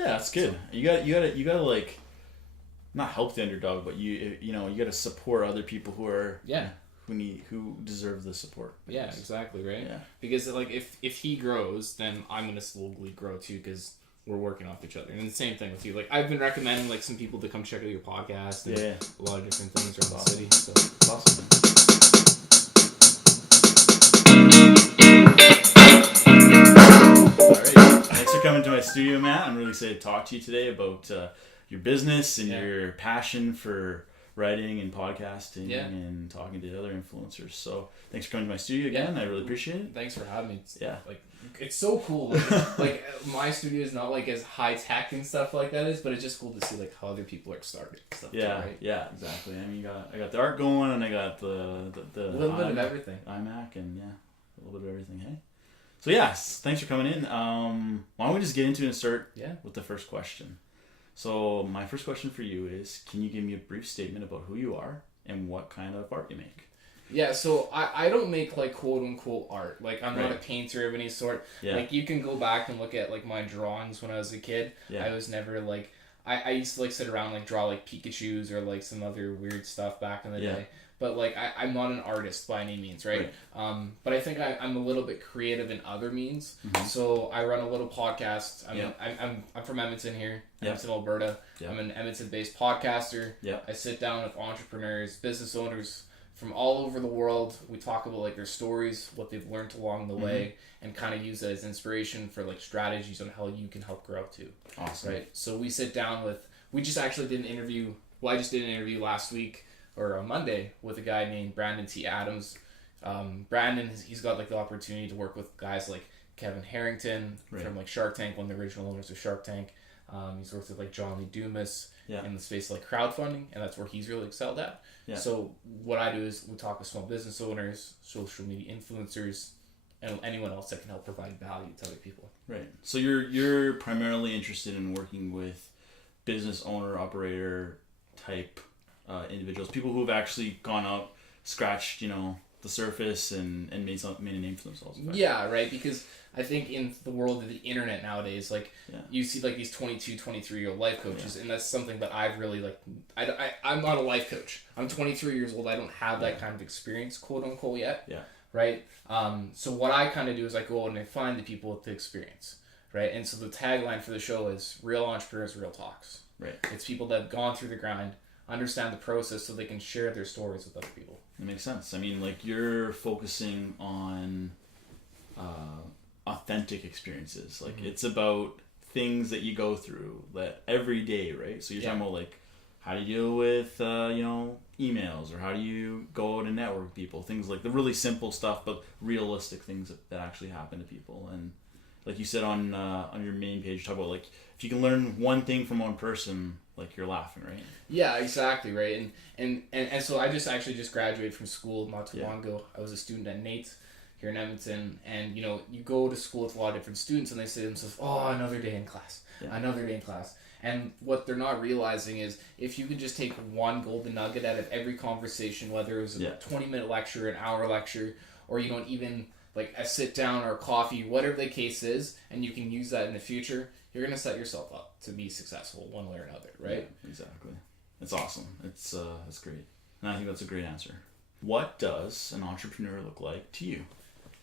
Yeah, that's good. So, you gotta like, not help the underdog, but you gotta support other people who are who deserve the support. Yeah, exactly, right? Yeah. Because like if he grows, then I'm gonna slowly grow too, because we're working off each other. And the same thing with you. Like, I've been recommending like some people to come check out your podcast and a lot of different things around the city. So it's awesome. All right, thanks for coming to my studio, Matt. I'm really excited to talk to you today about your business and your passion for writing and podcasting and talking to other influencers. So thanks for coming to my studio again. I really appreciate it. Thanks for having me. It's so cool. Like my studio is not like as high tech and stuff like that is, but it's just cool to see like how other people are starting stuff. Yeah, right? Yeah, exactly. I mean, I got the art going, and I got the a little bit of everything. iMac, and a little bit of everything. Hey, so yes, thanks for coming in. Why don't we just get into it and start with the first question? So my first question for you is, can you give me a brief statement about who you are and what kind of art you make? Yeah, so I don't make like quote unquote art. Like I'm not a painter of any sort. Yeah. Like you can go back and look at like my drawings when I was a kid. Yeah. I was never like I used to like sit around like draw like Pikachus or like some other weird stuff back in the day. But like I'm not an artist by any means, right? But I think I'm a little bit creative in other means. Mm-hmm. So I run a little podcast. I'm from Edmonton here, Edmonton, Alberta. I'm an Edmonton-based podcaster. I sit down with entrepreneurs, business owners from all over the world. We talk about like their stories, what they've learned along the way, and kind of use that as inspiration for like strategies on how you can help grow too. Awesome. Right. So we sit down with. We just actually did an interview. Well, I just did an interview last week or on Monday with a guy named Brandon T. Adams. Brandon, he's got like the opportunity to work with guys like Kevin Harrington from like Shark Tank, one of the original owners of Shark Tank. He's worked with like John Lee Dumas in the space of like crowdfunding, and that's where he's really excelled at. So what I do is we talk with small business owners, social media influencers, and anyone else that can help provide value to other people. Right. So you're primarily interested in working with business owner, operator type individuals, people who have actually gone out, scratched, the surface and made a name for themselves. Yeah, right. Because I think in the world of the internet nowadays, like you see like these 22, 23-year-old life coaches, and that's something that I've really like. I'm not a life coach. I'm 23 years old. I don't have that kind of experience, quote unquote, yet. Yeah. Right. So what I kind of do is I go out and I find the people with the experience. Right. And so the tagline for the show is "Real Entrepreneurs, Real Talks." Right. It's people that have gone through the grind, understand the process, so they can share their stories with other people. That makes sense. I mean, like you're focusing on authentic experiences. Like it's about things that you go through that every day, right? So you're talking about like how do you deal with emails, or how do you go out and network with people, things like the really simple stuff, but realistic things that actually happen to people. And like you said on your main page, you talk about like if you can learn one thing from one person, like you're laughing, right? Yeah, exactly, right. And so I just graduated from school not too long ago. I was a student at NAIT here in Edmonton, and you go to school with a lot of different students, and they say to themselves, "Oh, another day in class, another day in class." And what they're not realizing is if you could just take one golden nugget out of every conversation, whether it was a 20-minute lecture, an hour lecture, or even like a sit down or a coffee, whatever the case is, and you can use that in the future, you're going to set yourself up to be successful one way or another, right? Yeah, exactly. It's awesome. It's great. And I think that's a great answer. What does an entrepreneur look like to you?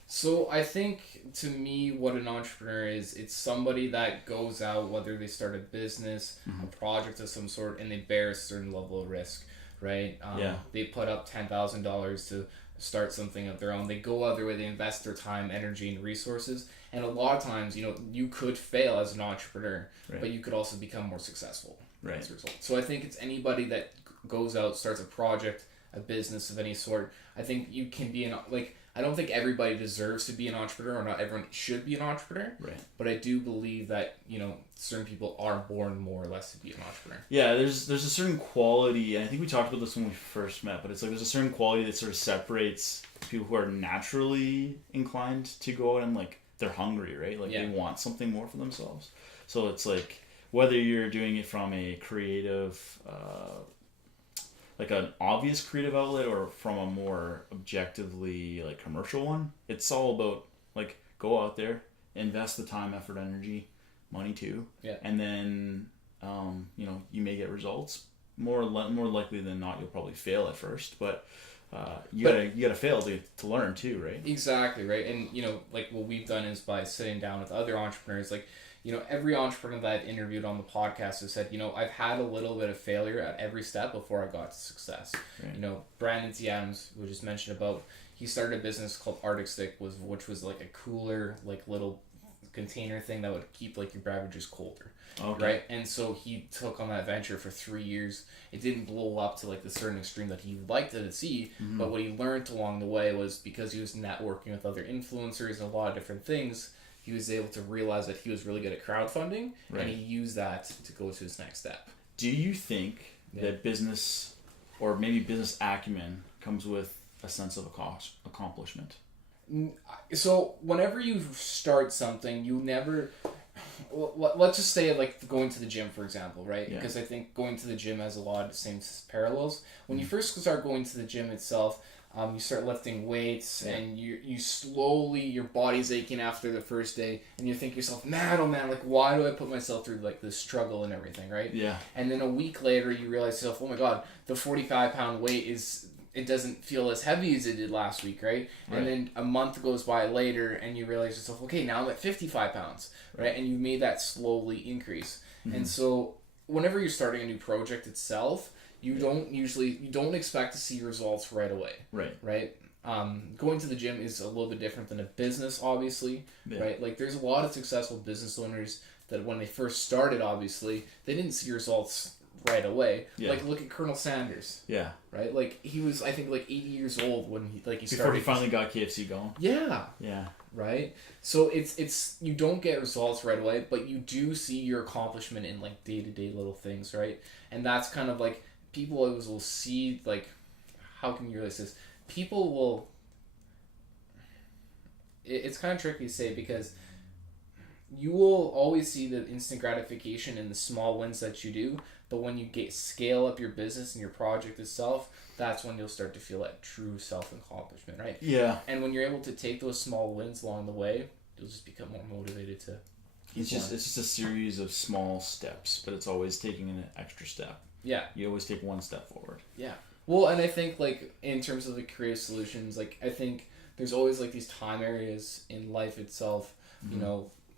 So I think to me what an entrepreneur is, it's somebody that goes out, whether they start a business, a project of some sort, and they bear a certain level of risk, right? They put up $10,000 to start something of their own. They go out their way, they invest their time, energy, and resources. And a lot of times, you could fail as an entrepreneur, but you could also become more successful as a result. So I think it's anybody that goes out, starts a project, a business of any sort. I think you can be I don't think everybody deserves to be an entrepreneur, or not everyone should be an entrepreneur. Right. But I do believe that, certain people are born more or less to be an entrepreneur. Yeah, there's a certain quality, and I think we talked about this when we first met, but it's like there's a certain quality that sort of separates people who are naturally inclined to go out and like they're hungry, right? Like they want something more for themselves. So it's like whether you're doing it from a creative like an obvious creative outlet or from a more objectively like commercial one, it's all about like go out there, invest the time, effort, energy, money too. Yeah. And then, you may get results. More likely than not, you'll probably fail at first, but you gotta fail to learn too, right? Exactly, right. And like what we've done is by sitting down with other entrepreneurs, like every entrepreneur that I've interviewed on the podcast has said, I've had a little bit of failure at every step before I got to success. Right. Brandon T. Adams, we just mentioned about, he started a business called Arctic Stick, which was like a cooler, like little container thing that would keep like your beverages colder. Okay. Right. And so he took on that venture for 3 years. It didn't blow up to like the certain extreme that he liked it to see, but what he learned along the way was, because he was networking with other influencers and a lot of different things, he was able to realize that he was really good at crowdfunding, and he used that to go to his next step. Do you think that business, or maybe business acumen, comes with a sense of accomplishment? So whenever you start something, you never... let's just say like going to the gym, for example, right? Because I think going to the gym has a lot of the same parallels. When you first start going to the gym itself, you start lifting weights, and you slowly, your body's aching after the first day, and you think to yourself, man, oh man, like, why do I put myself through like this struggle and everything, right? Yeah. And then a week later, you realize to yourself, oh my god, the 45-pound weight it doesn't feel as heavy as it did last week, right? And then a month goes by later, and you realize yourself, okay, now I'm at 55 pounds, right? And you made that slowly increase. And so whenever you're starting a new project itself, you don't expect to see results right away. Right? Going to the gym is a little bit different than a business, obviously, right? Like, there's a lot of successful business owners that when they first started, obviously, they didn't see results right away. Like, look at Colonel Sanders. Yeah. Right? Like, he was, I think, like 80 years old when he started. Before he finally got KFC going. Yeah. Yeah. Right? So it's you don't get results right away, but you do see your accomplishment in like day-to-day little things, right? And that's kind of like, people always will see, like, how can you realize this? People will... It's kind of tricky to say, because you will always see the instant gratification in the small wins that you do, but when you scale up your business and your project itself, that's when you'll start to feel that true self-accomplishment, right? Yeah. And when you're able to take those small wins along the way, you'll just become more motivated to... It's just a series of small steps, but it's always taking an extra step. Yeah. You always take one step forward. Yeah. Well, and I think, like, in terms of the creative solutions, like, I think there's always, like, these time areas in life itself,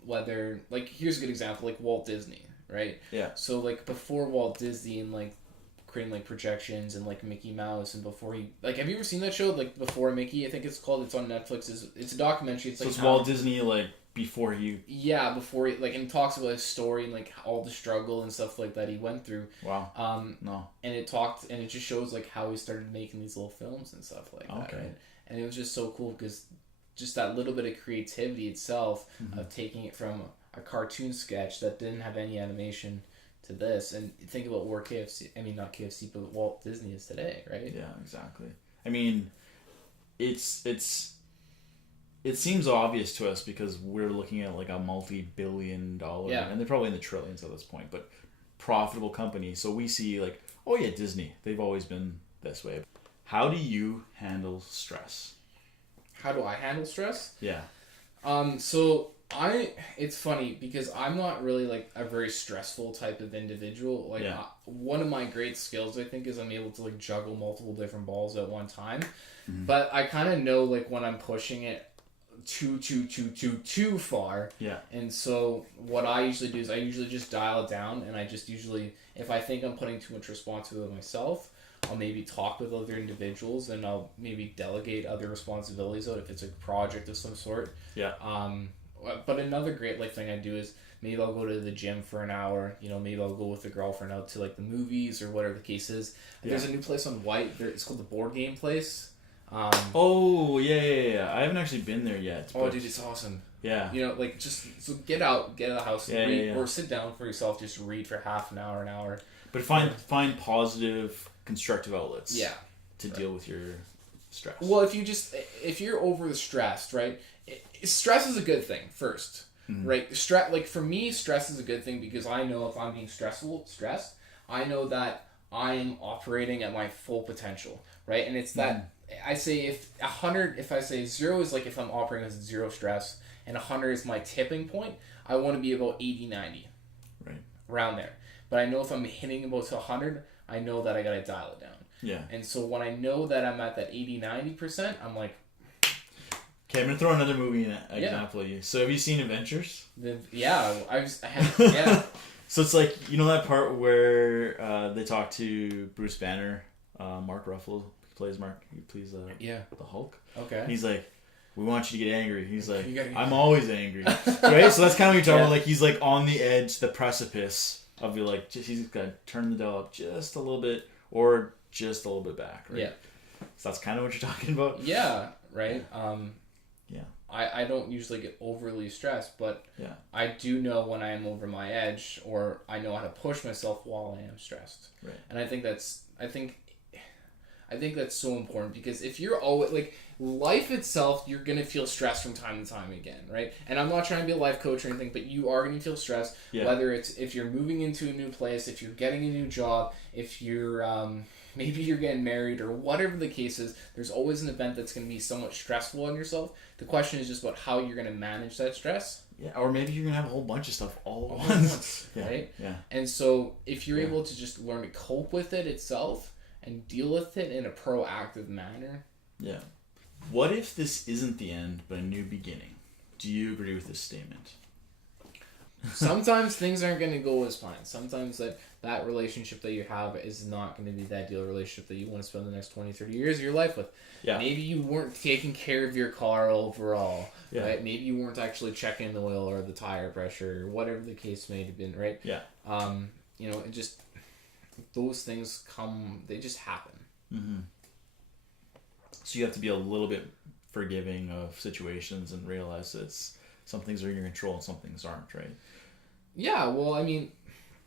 whether, like, here's a good example, like Walt Disney, right? Yeah. So, like, before Walt Disney and, like, creating, like, projections and, like, Mickey Mouse, and before he... Like, have you ever seen that show, like, Before Mickey? I think it's called. It's on Netflix. It's a documentary. It's Walt Disney, like... Before he... Yeah, before he... Like, and it talks about his story and, like, all the struggle and stuff like that he went through. Wow. No. And it just shows, like, how he started making these little films and stuff like that, right? And it was just so cool, because just that little bit of creativity itself of taking it from a cartoon sketch that didn't have any animation to this. And think about where not KFC, but Walt Disney is today, right? Yeah, exactly. I mean, it seems obvious to us because we're looking at like a multi-billion-dollar, and they're probably in the trillions at this point, but profitable company. So we see like, oh yeah, Disney, they've always been this way. How do you handle stress? How do I handle stress? Yeah. So it's funny because I'm not really like a very stressful type of individual. Like one of my great skills, I think, is I'm able to like juggle multiple different balls at one time. But I kind of know like when I'm pushing it too far. Yeah. And so what I usually do is I usually just dial it down, and I just usually, if I think I'm putting too much responsibility on myself, I'll maybe talk with other individuals, and I'll maybe delegate other responsibilities out if it's a project of some sort. Yeah. But another great like thing I do is maybe I'll go to the gym for an hour. Maybe I'll go with a girlfriend out to like the movies or whatever the case is. Yeah. There's a new place on White. It's called the Board Game Place. Yeah. I haven't actually been there yet. Oh, dude, it's awesome. Yeah. Like just so get out of the house and read, or sit down for yourself, just read for half an hour. But find positive, constructive outlets. Yeah. To deal with your stress. Well, if you're over stressed, right? Stress is a good thing first, right? Like for me, stress is a good thing because I know if I'm being stressed, I know that I'm operating at my full potential, right? And it's that. I say if I say 0 is like if I'm operating with 0 stress and 100 is my tipping point, I want to be about 80, 90. Right. Around there. But I know if I'm hitting about to 100, I know that I got to dial it down. Yeah. And so when I know that I'm at that 80, 90%, I'm like... Okay, I'm going to throw another movie in example of you. So have you seen Adventures? Yeah. Yeah. So it's like, you know that part where they talk to Bruce Banner, Mark Ruffalo plays the Hulk. Okay. And he's like, we want you to get angry. He's like, get I'm always angry. Right? So that's kind of what you're talking about. Like, he's like on the edge, the precipice of you, like, he's got to turn the dial up just a little bit or just a little bit back, right? Yeah. So that's kind of what you're talking about? Yeah, right? Yeah. I don't usually get overly stressed, but I do know when I am over my edge, or I know how to push myself while I am stressed. Right. And I think that's so important, because if you're always like, life itself, you're gonna feel stressed from time to time again, right? And I'm not trying to be a life coach or anything, but you are gonna feel stressed, whether it's if you're moving into a new place, if you're getting a new job, if you're maybe you're getting married, or whatever the case is. There's always an event that's going to be somewhat stressful on yourself. The question is just about how you're going to manage that stress. Yeah, or maybe you're going to have a whole bunch of stuff all at once. Right? Yeah. And so if you're able to just learn to cope with it itself and deal with it in a proactive manner. Yeah. What if this isn't the end, but a new beginning? Do you agree with this statement? Sometimes things aren't going to go as planned. Sometimes that relationship that you have is not going to be that ideal relationship that you want to spend the next 20, 30 years of your life with. Yeah. Maybe you weren't taking care of your car overall, right? Maybe you weren't actually checking the oil or the tire pressure, or whatever the case may have been, right? Yeah. It just, those things they just happen. Mm-hmm. So you have to be a little bit forgiving of situations and realize that some things are in your control and some things aren't, right? Yeah, well, I mean,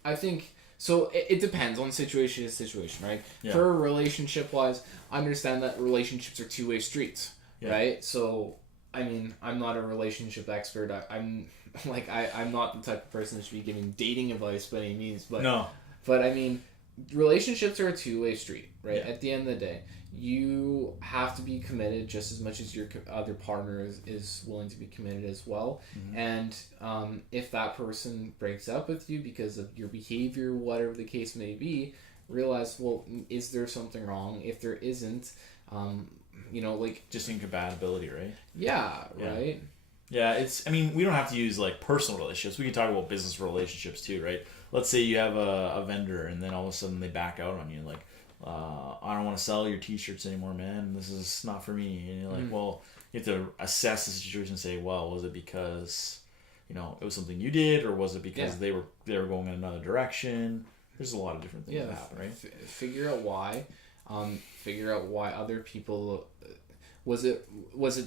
I think... So it depends on situation to situation, right? Yeah. For relationship-wise, I understand that relationships are two-way streets, right? So, I mean, I'm not a relationship expert. I'm not the type of person that should be giving dating advice by any means. But, no. But, I mean, relationships are a two-way street, right? Yeah. At the end of the day, you have to be committed just as much as your other partner is willing to be committed as well. Mm-hmm. And if that person breaks up with you because of your behavior, whatever the case may be, realize, well, is there something wrong? If there isn't, just incompatibility, right? Yeah, right? Yeah, we don't have to use like personal relationships. We can talk about business relationships too, right? Let's say you have a vendor and then all of a sudden they back out on you, like, I don't want to sell your t-shirts anymore, man. This is not for me. And you're like, well, you have to assess the situation and say, well, was it because, it was something you did, or was it because they were going in another direction? There's a lot of different things that happen, right? Figure out why. Figure out why other people... Was it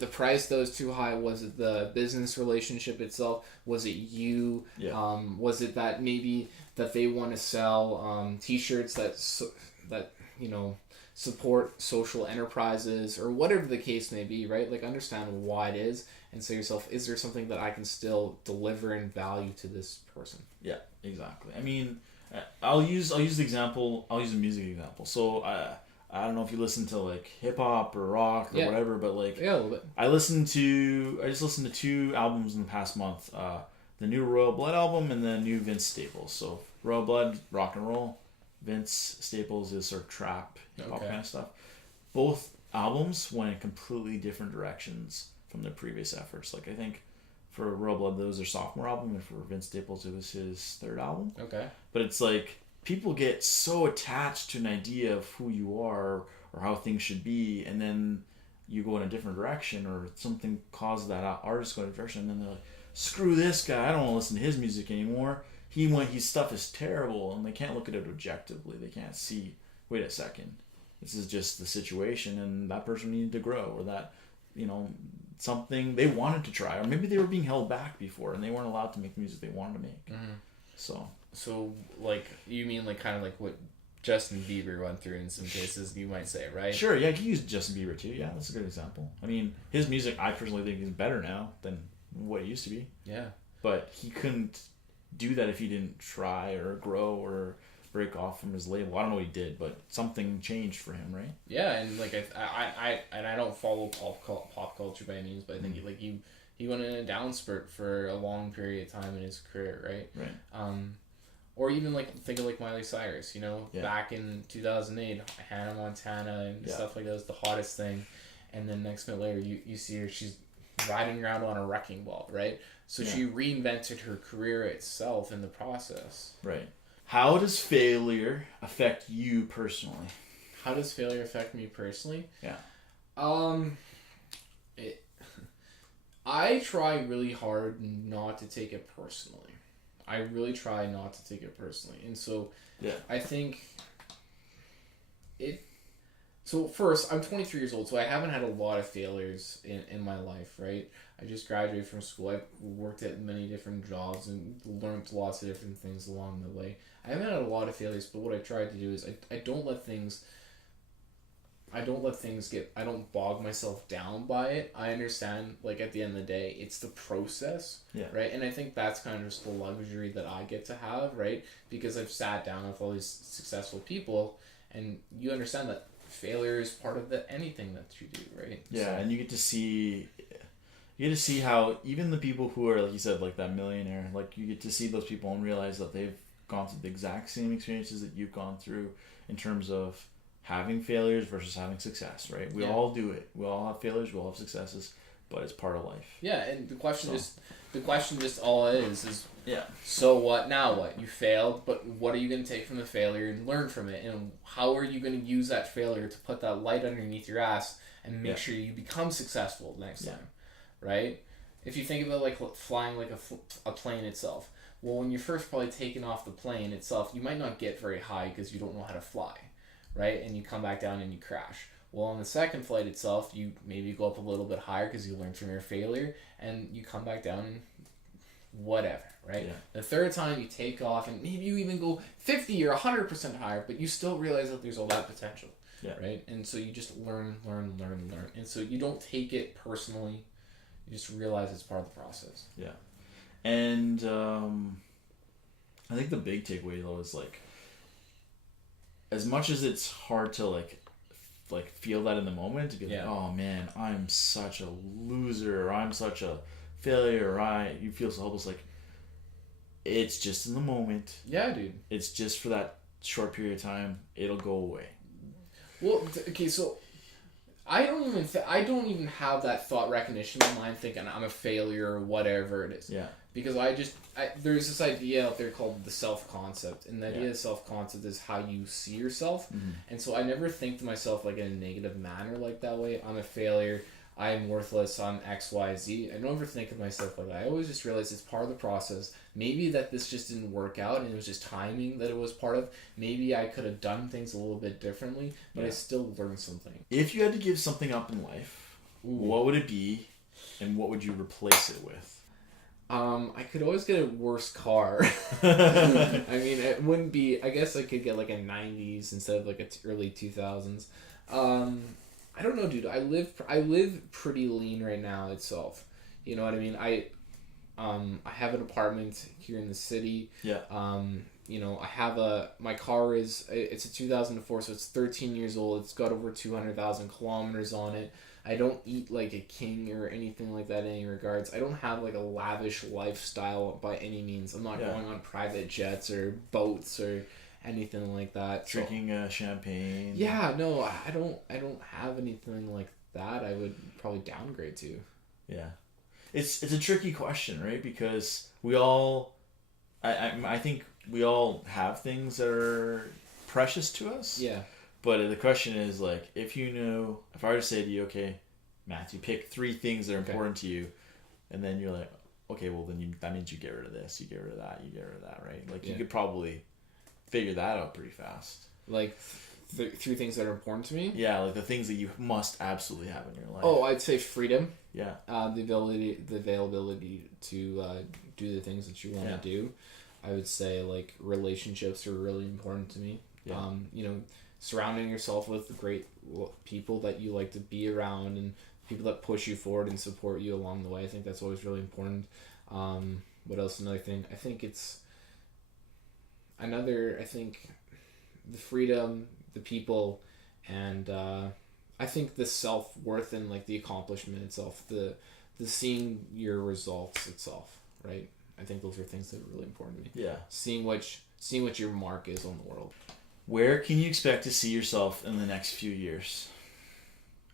the price that was too high? Was it the business relationship itself? Was it you? Yeah. Was it that maybe that they want to sell t-shirts that support social enterprises, or whatever the case may be, right? Like, understand why it is, and say to yourself, is there something that I can still deliver in value to this person? Yeah, exactly. I mean, I'll use the example. I'll use a music example. So I don't know if you listen to like hip hop or rock or whatever, but like a little bit. I just listened to 2 albums in the past month. The new Royal Blood album and the new Vince Staples. So Royal Blood, rock and roll. Vince Staples is sort of trap, hip hop kind of stuff. Both albums went in completely different directions from their previous efforts. Like, I think for Royal Blood, that was their sophomore album, and for Vince Staples, it was his 3rd album. Okay. But it's like, people get so attached to an idea of who you are or how things should be, and then you go in a different direction, or something causes that artist to go in a direction, and then they're like, screw this guy, I don't want to listen to his music anymore. His stuff is terrible, and they can't look at it objectively. They can't see, wait a second, this is just the situation, and that person needed to grow, or that, something they wanted to try, or maybe they were being held back before, and they weren't allowed to make the music they wanted to make. Mm-hmm. So, like, you mean like kind of like what Justin Bieber went through in some cases, you might say, right? Sure, yeah, you can use Justin Bieber too. Yeah, that's a good example. I mean, his music, I personally think, is better now than what it used to be. Yeah. But he couldn't do that if he didn't try or grow or break off from his label. I don't know what he did, but something changed for him, right? Yeah, and like I don't follow pop culture by any means, but I think like he went in a down spurt for a long period of time in his career, right? Right. Or even like think of like Miley Cyrus, you know, Yeah. back in 2008, Hannah Montana and stuff like that was the hottest thing, and then next minute later you see her, she's riding around on a wrecking ball, right? So she reinvented her career itself in the process. Right. How does failure affect you personally? How does failure affect me personally? Yeah. I try really hard not to take it personally. I really try not to take it personally. And so I think so first, I'm 23 years old, so I haven't had a lot of failures in my life, right? I just graduated from school. I've worked at many different jobs and learned lots of different things along the way. I haven't had a lot of failures, but what I tried to do is I don't let things I don't bog myself down by it. I understand, like, at the end of the day, it's the process, right? And I think that's kind of just the luxury that I get to have, right? Because I've sat down with all these successful people, and you understand that failure is part of anything that you do, right? Yeah, so, and you get to see how even the people who are, like you said, like that millionaire, like you get to see those people and realize that they've gone through the exact same experiences that you've gone through in terms of having failures versus having success, right? We all do it. We all have failures, we all have successes, but it's part of life. Yeah, and the question just all is yeah. So what? Now what? You failed, but what are you going to take from the failure and learn from it? And how are you going to use that failure to put that light underneath your ass and make sure you become successful next time, right? If you think about like flying like a plane itself, well, when you're first probably taking off the plane itself, you might not get very high because you don't know how to fly, right? And you come back down and you crash. Well, on the second flight itself, you maybe go up a little bit higher because you learned from your failure, and you come back down and whatever, right? Yeah. The third time you take off, and maybe you even go 50 or 100% higher, but you still realize that there's all that potential, right? And so you just learn. And so you don't take it personally. You just realize it's part of the process. Yeah. And I think the big takeaway, though, is like, as much as it's hard to like feel that in the moment, to be like, oh man, I'm such a loser, or I'm such a failure, or you feel so helpless, like, it's just in the moment. Yeah, dude. It's just for that short period of time. It'll go away. Well, okay, so I don't even have that thought recognition in my mind thinking I'm a failure or whatever it is. Yeah. Because there's this idea out there called the self-concept, and the idea of self-concept is how you see yourself. Mm-hmm. And so I never think to myself like in a negative manner like that way. I'm a failure. I'm worthless. I'm X, Y, Z. I don't ever think of myself like that. I always just realize it's part of the process. Maybe that this just didn't work out and it was just timing that it was part of. Maybe I could have done things a little bit differently, but I still learned something. If you had to give something up in life, what would it be, and what would you replace it with? I could always get a worse car. I mean, it wouldn't be... I guess I could get like a 90s instead of like a early 2000s. I don't know, dude. I live pretty lean right now itself. You know what I mean? I have an apartment here in the city. Yeah. You know, my car it's a 2004, so it's 13 years old. It's got over 200,000 kilometers on it. I don't eat like a king or anything like that in any regards. I don't have like a lavish lifestyle by any means. I'm not going on private jets or boats or anything like that. Drinking champagne. Yeah, no, I don't have anything like that. I would probably downgrade to. Yeah, it's a tricky question, right? Because we all, I think we all have things that are precious to us. Yeah. But the question is, like, if I were to say to you, okay, Matthew, pick 3 things that are important to you, and then you're like, okay, well then that means you get rid of this, you get rid of that, you get rid of that, right? Like you could probably figure that out pretty fast. Like 3 things that are important to me? Yeah, like the things that you must absolutely have in your life. Oh, I'd say freedom. Yeah. The availability to do the things that you want to do. I would say like relationships are really important to me. Yeah. You know, surrounding yourself with great people that you like to be around and people that push you forward and support you along the way. I think that's always really important. What else? Another thing. I think the freedom, the people, and I think the self-worth and like the accomplishment itself, the seeing your results itself, right? I think those are things that are really important to me. Yeah. Seeing what your mark is on the world. Where can you expect to see yourself in the next few years?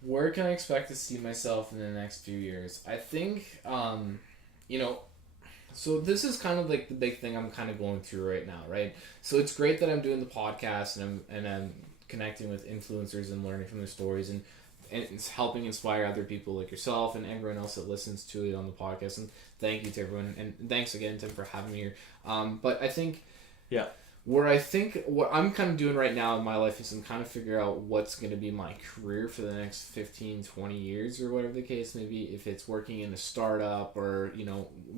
Where can I expect to see myself in the next few years? I think, so this is kind of like the big thing I'm kind of going through right now, right? So it's great that I'm doing the podcast and I'm connecting with influencers and learning from their stories and it's helping inspire other people like yourself and everyone else that listens to it on the podcast. And thank you to everyone. And thanks again, Tim, for having me here. But I think... Yeah. What I'm kind of doing right now in my life is I'm kind of figure out what's going to be my career for the next 15, 20 years or whatever the case may be. If it's working in a startup or,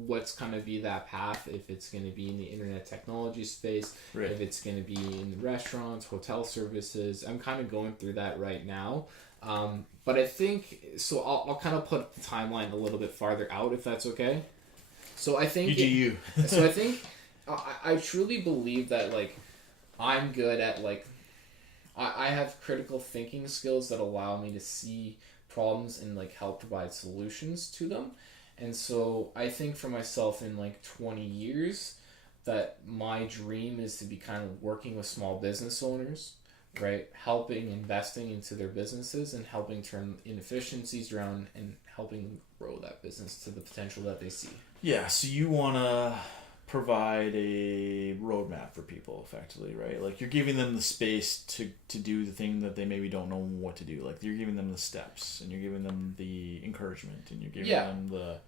what's going to be that path. If it's going to be in the internet technology space, right. If it's going to be in the restaurants, hotel services. I'm kind of going through that right now. But I think, so I'll kind of put the timeline a little bit farther out if that's okay. So I think... So I think... I truly believe that, like, I'm good at, like, I have critical thinking skills that allow me to see problems and, like, help provide solutions to them. And so I think for myself in, like, 20 years that my dream is to be kind of working with small business owners, right? Helping, investing into their businesses and helping turn inefficiencies around and helping them grow that business to the potential that they see. Yeah, so you want to... provide a roadmap for people effectively, right? Like you're giving them the space to do the thing that they maybe don't know what to do. Like you're giving them the steps and you're giving them the encouragement and you're giving them the,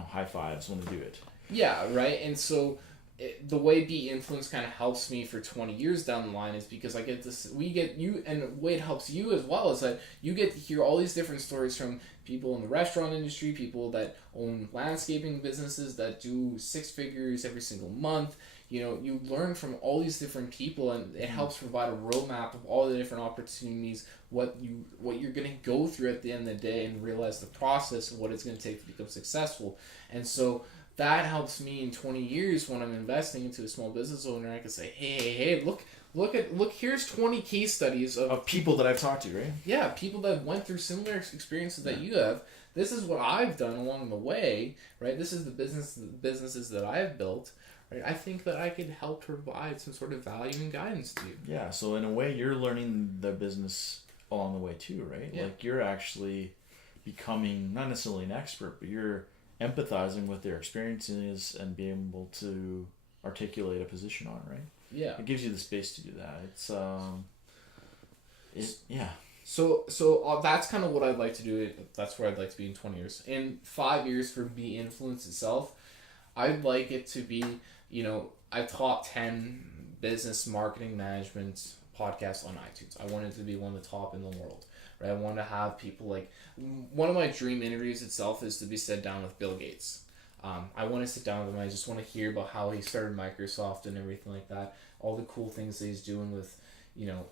high fives when they do it. Yeah, right. And so the way Be Influence kind of helps me for 20 years down the line is because I get this, we get you, and the way it helps you as well is that you get to hear all these different stories from people in the restaurant industry, people that own landscaping businesses that do 6 figures every single month. You learn from all these different people, and it helps provide a roadmap of all the different opportunities, what you're going to go through at the end of the day, and realize the process of what it's going to take to become successful. And so that helps me in 20 years when I'm investing into a small business owner. I can say, hey, look, here's 20 case studies of people that I've talked to, right? Yeah, people that went through similar experiences that you have. This is what I've done along the way, right? This is the businesses that I've built, right? I think that I could help provide some sort of value and guidance to you. Yeah, so in a way, you're learning the business along the way too, right? Yeah. Like you're actually becoming not necessarily an expert, but you're empathizing with their experiences and being able to articulate a position on, right? Yeah. It gives you the space to do that. Yeah. So that's kind of what I'd like to do. That's where I'd like to be in 20 years. In 5 years for Be Influence itself, I'd like it to be, a top 10 business marketing management podcast on iTunes. I want it to be one of the top in the world. Right? I want to have people like... One of my dream interviews itself is to be sit down with Bill Gates. I want to sit down with him. I just want to hear about how he started Microsoft and everything like that. All the cool things that he's doing with,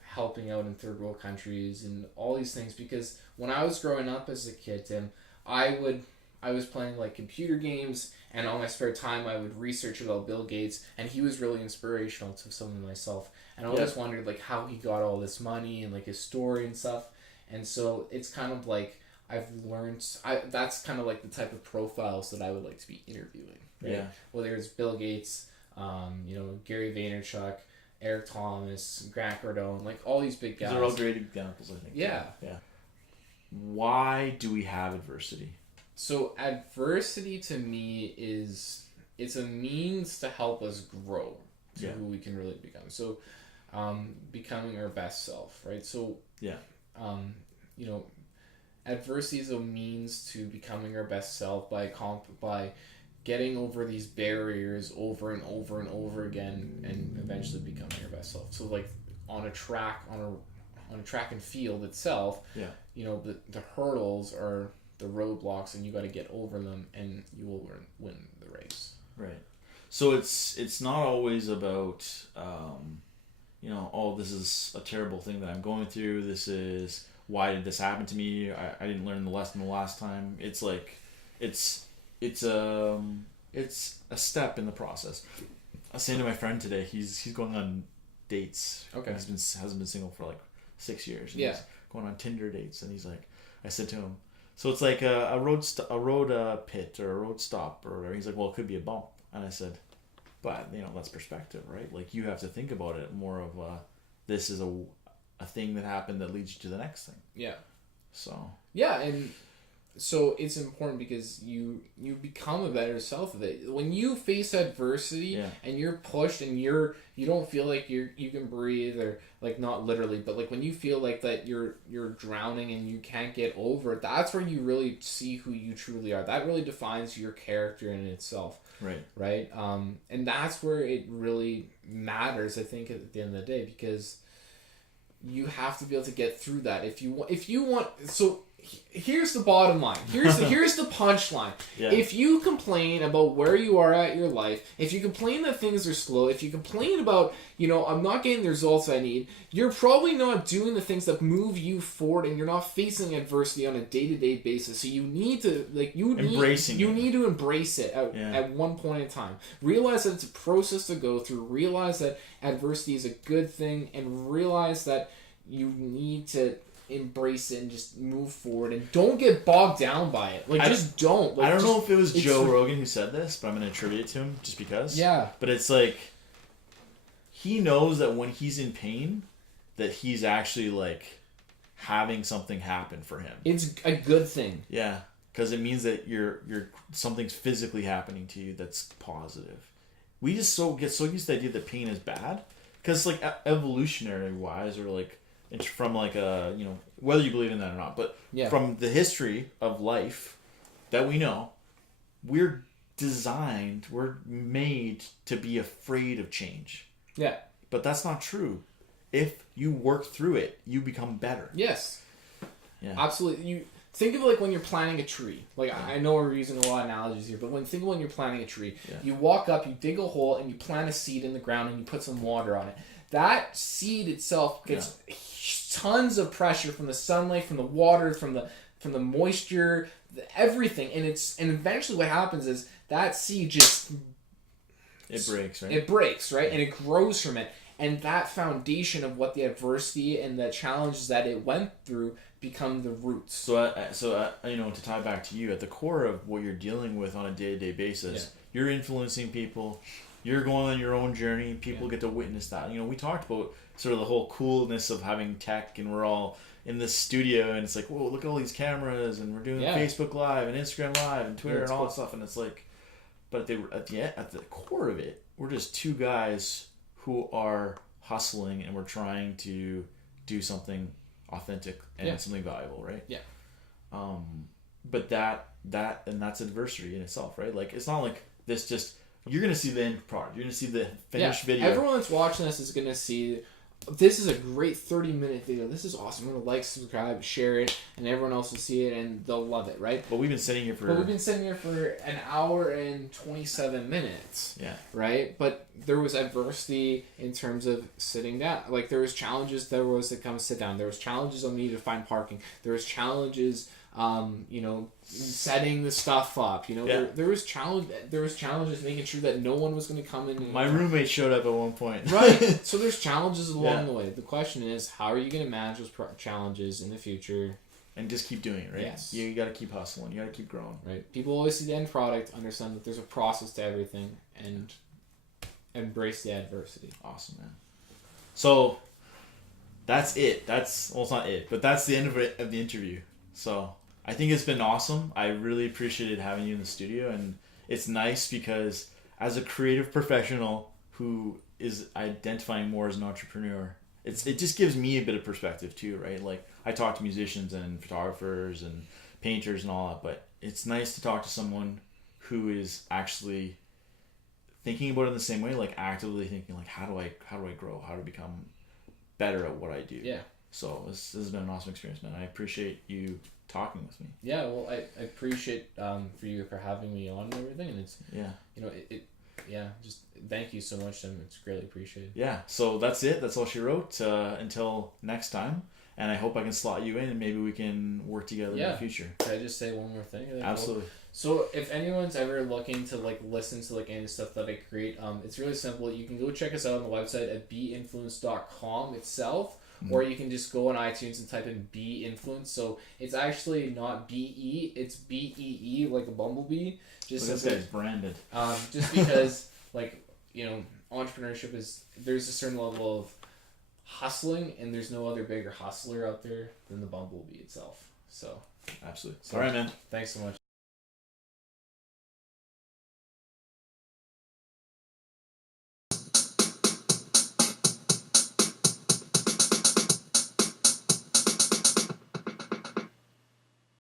helping out in third world countries and all these things. Because when I was growing up as a kid, Tim, I was playing like computer games, and on my spare time I would research about Bill Gates, and he was really inspirational to someone myself. And I always wondered like how he got all this money and like his story and stuff. And so it's kind of like I've learned... that's kind of like the type of profiles that I would like to be interviewing. Right? Yeah. Whether it's Bill Gates, Gary Vaynerchuk, Eric Thomas, Grant Cardone, like all these big guys. These are all great examples, I think. Yeah. Yeah. Why do we have adversity? So adversity to me it's a means to help us grow to who we can really become. So becoming our best self, right? So adversity is a means to becoming our best self by getting over these barriers over and over and over again, and eventually becoming our best self. So like on a track and field itself, the hurdles are the roadblocks, and you got to get over them, and you will win the race. Right. So it's not always about this is a terrible thing that I'm going through. This is... why did this happen to me? I didn't learn the lesson the last time. It's like, it's a step in the process. I was saying to my friend today, he's going on dates. Okay. Hasn't been single for like 6 years. And he's going on Tinder dates, and he's like, I said to him, So it's like a road pit or a road stop or whatever. He's like, well, it could be a bump. And I said, but that's perspective, right? Like, you have to think about it more of this is a thing that happened that leads you to the next thing. Yeah. So. Yeah, and so it's important because you become a better self of it. When you face adversity and you're pushed and you don't feel like you can breathe, or like, not literally, but like when you feel like that you're drowning and you can't get over it, that's where you really see who you truly are. That really defines your character in itself. Right. And that's where it really matters, I think, at the end of the day, because you have to be able to get through that. If you want, so here's the bottom line. Here's the punchline. Yeah. If you complain about where you are at your life, if you complain that things are slow, if you complain about, I'm not getting the results I need, you're probably not doing the things that move you forward, and you're not facing adversity on a day-to-day basis. So you need to, you need to embrace it at one point in time. Realize that it's a process to go through. Realize that adversity is a good thing, and realize that you need to embrace it and just move forward, and don't get bogged down by it. Just don't. I don't know if it was Joe Rogan who said this, but I'm going to attribute it to him just because. Yeah. But it's like, he knows that when he's in pain, that he's actually like having something happen for him. It's a good thing. Yeah, because it means that you're something's physically happening to you that's positive. We just get so used to the idea that pain is bad, because like evolutionary wise, or like from like a whether you believe in that or not, but from the history of life that we know, we're made to be afraid of change. Yeah. But that's not true. If you work through it, you become better. Yes. Yeah. Absolutely. You think of it like when you're planting a tree. I know we're using a lot of analogies here, but think of when you're planting a tree. Yeah. You walk up, you dig a hole, and you plant a seed in the ground, and you put some water on it. That seed itself gets tons of pressure from the sunlight, from the water, from the moisture, everything, and eventually what happens is that seed just breaks, right? It breaks, right? And it grows from it. And that foundation of what the adversity and the challenges that it went through become the roots. So to tie back to you, at the core of what you're dealing with on a day-to-day basis, you're influencing people. You're going on your own journey. People get to witness that. We talked about sort of the whole coolness of having tech, and we're all in this studio, and it's like, whoa, look at all these cameras, and we're doing Facebook Live and Instagram Live and Twitter and all that stuff, and it's like, but at the core of it, we're just two guys who are hustling, and we're trying to do something authentic and something valuable, right? Yeah. But that's adversity in itself, right? Like, it's not like this just. You're going to see the end product. You're going to see the finished video. Everyone that's watching this is going to see, this is a great 30-minute video. This is awesome. I'm going to like, subscribe, share it, and everyone else will see it, and they'll love it, right? But we've been sitting here for an hour and 27 minutes. Yeah. Right? But there was adversity in terms of sitting down. Like, there was challenges to come sit down. There was challenges on me to find parking. There was challenges... setting the stuff up. There was challenges making sure that no one was going to come in. My roommate showed up at one point. Right. So there's challenges along the way. The question is, how are you going to manage those challenges in the future? And just keep doing it, right? Yes. You got to keep hustling. You got to keep growing. Right. People always see the end product, understand that there's a process to everything, and embrace the adversity. Awesome, man. So that's it. It's not it, but that's the end of the interview. So I think it's been awesome. I really appreciated having you in the studio, and it's nice because as a creative professional who is identifying more as an entrepreneur, it just gives me a bit of perspective too, right? Like, I talk to musicians and photographers and painters and all that, but it's nice to talk to someone who is actually thinking about it in the same way, like actively thinking, like, how do I grow? How to become better at what I do? Yeah. So this has been an awesome experience, man. I appreciate you talking with me. Yeah, well, I appreciate for you for having me on and everything, and it's just thank you so much, and it's greatly appreciated. Yeah, so that's it. That's all she wrote. Until next time, and I hope I can slot you in, and maybe we can work together in the future. Can I just say one more thing? Absolutely. So if anyone's ever looking to listen to any stuff that I create, it's really simple. You can go check us out on the website at beinfluence.com itself. or you can just go on iTunes and type in Be Influence. So it's actually not BE, it's BEE, like a bumblebee. Just this guy's branded. Just because, like, you know, entrepreneurship there's a certain level of hustling, and there's no other bigger hustler out there than the bumblebee itself. So absolutely. All right, man. Thanks so much.